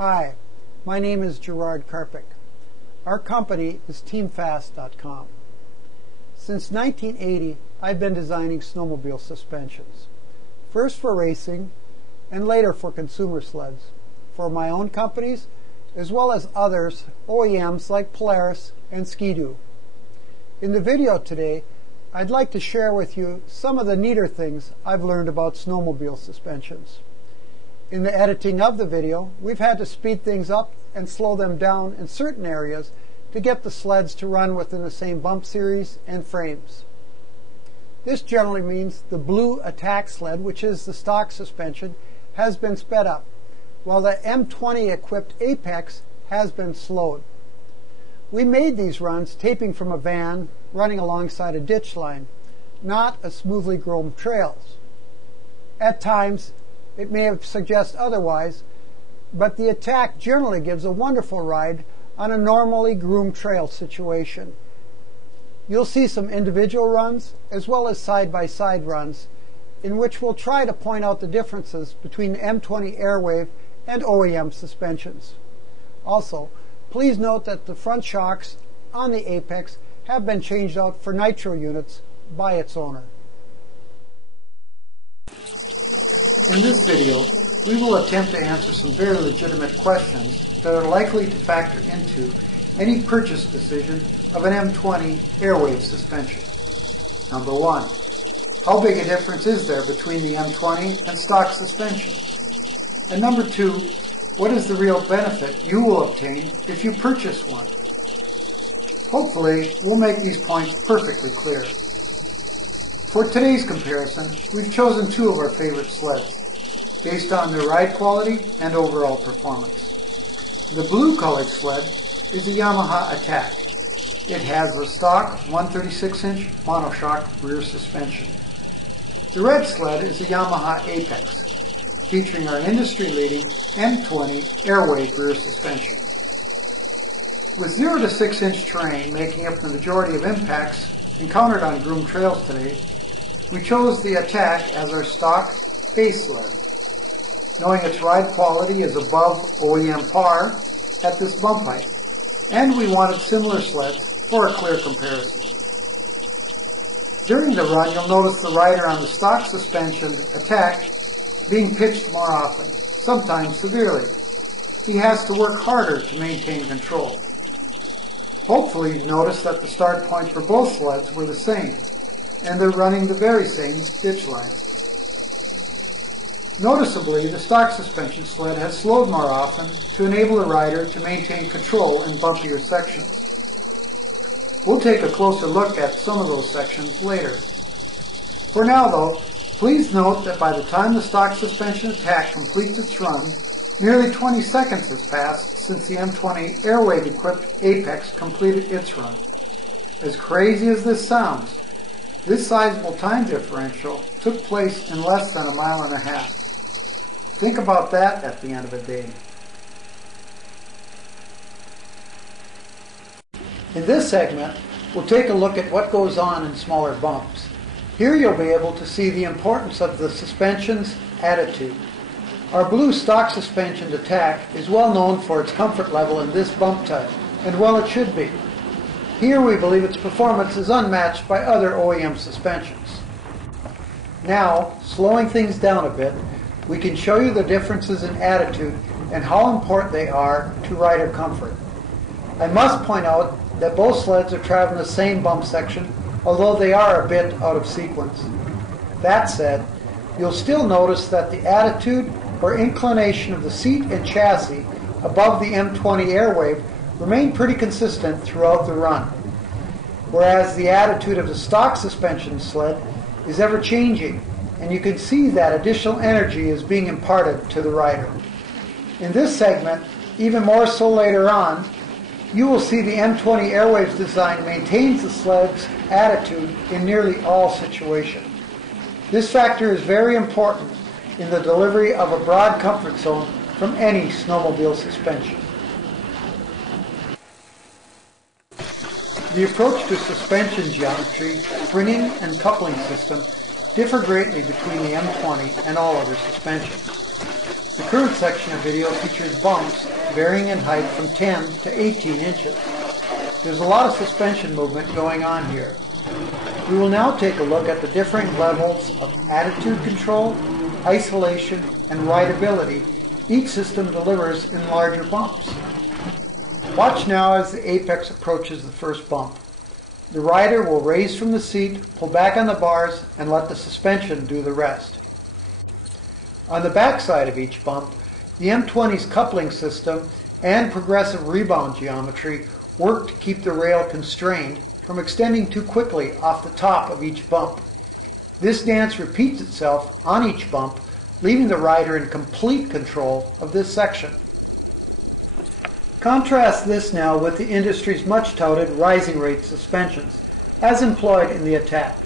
Hi, my name is Gerard Karpik. Our company is TeamFast.com. Since 1980, I've been designing snowmobile suspensions, first for racing and later for consumer sleds, for my own companies as well as others, OEMs like Polaris and Ski-Doo. In the video today, I'd like to share with you some of the neater things I've learned about snowmobile suspensions. In the editing of the video, we've had to speed things up and slow them down in certain areas to get the sleds to run within the same bump series and frames. This generally means the blue attack sled, which is the stock suspension, has been sped up, while the M20 equipped Apex has been slowed. We made these runs taping from a van running alongside a ditch line, not a smoothly groomed trails. At times, it may have suggested otherwise, but the attack generally gives a wonderful ride on a normally groomed trail situation. You'll see some individual runs as well as side-by-side runs in which we'll try to point out the differences between M20 Airwave and OEM suspensions. Also, please note that the front shocks on the Apex have been changed out for nitro units by its owner. In this video, we will attempt to answer some very legitimate questions that are likely to factor into any purchase decision of an M20 Airwave suspension. Number 1. How big a difference is there between the M20 and stock suspension? And number 2, what is the real benefit you will obtain if you purchase one? Hopefully, we'll make these points perfectly clear. For today's comparison, we've chosen two of our favorite sleds, based on their ride quality and overall performance. The blue-colored sled is a Yamaha Attack. It has a stock 136-inch monoshock rear suspension. The red sled is a Yamaha Apex, featuring our industry-leading M20 Airwave rear suspension. With 0 to 6-inch terrain making up the majority of impacts encountered on groomed trails today, we chose the Attack as our stock base sled, knowing its ride quality is above OEM par at this bump height, and we wanted similar sleds for a clear comparison. During the run, you'll notice the rider on the stock suspension Attack being pitched more often, sometimes severely. He has to work harder to maintain control. Hopefully you've noticed that the start point for both sleds were the same, and they're running the very same ditch line. Noticeably, the stock suspension sled has slowed more often to enable the rider to maintain control in bumpier sections. We'll take a closer look at some of those sections later. For now though, please note that by the time the stock suspension Attack completes its run, nearly 20 seconds has passed since the M20 Airwave equipped Apex completed its run. As crazy as this sounds, this sizable time differential took place in less than a mile and a half. Think about that at the end of the day. In this segment, we'll take a look at what goes on in smaller bumps. Here you'll be able to see the importance of the suspension's attitude. Our blue stock suspension Attack is well known for its comfort level in this bump type, and well it should be. Here we believe its performance is unmatched by other OEM suspensions. Now, slowing things down a bit, we can show you the differences in attitude and how important they are to rider comfort. I must point out that both sleds are traveling the same bump section, although they are a bit out of sequence. That said, you'll still notice that the attitude or inclination of the seat and chassis above the M20 Airwave remain pretty consistent throughout the run, whereas the attitude of the stock suspension sled is ever changing, and you can see that additional energy is being imparted to the rider. In this segment, even more so later on, you will see the M20 Airwave's design maintains the sled's attitude in nearly all situations. This factor is very important in the delivery of a broad comfort zone from any snowmobile suspension. The approach to suspension geometry, springing, and coupling system differ greatly between the M20 and all other suspensions. The current section of video features bumps varying in height from 10 to 18 inches. There's a lot of suspension movement going on here. We will now take a look at the different levels of attitude control, isolation, and rideability each system delivers in larger bumps. Watch now as the apex approaches the first bump. The rider will raise from the seat, pull back on the bars, and let the suspension do the rest. On the back side of each bump, the M20's coupling system and progressive rebound geometry work to keep the rail constrained from extending too quickly off the top of each bump. This dance repeats itself on each bump, leaving the rider in complete control of this section. Contrast this now with the industry's much-touted rising rate suspensions, as employed in the Attack.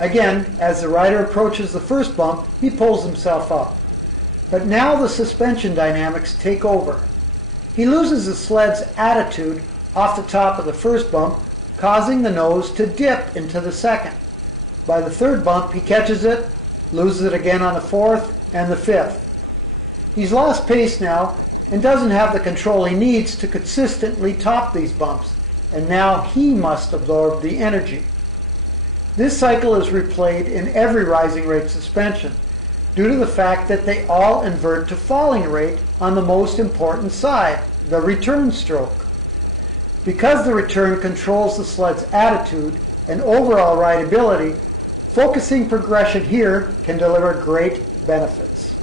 Again, as the rider approaches the first bump, he pulls himself up. But now the suspension dynamics take over. He loses the sled's attitude off the top of the first bump, causing the nose to dip into the second. By the third bump, he catches it, loses it again on the fourth and the fifth. He's lost pace now and doesn't have the control he needs to consistently top these bumps, and now he must absorb the energy. This cycle is replayed in every rising rate suspension due to the fact that they all invert to falling rate on the most important side, the return stroke. Because the return controls the sled's attitude and overall rideability, focusing progression here can deliver great benefits.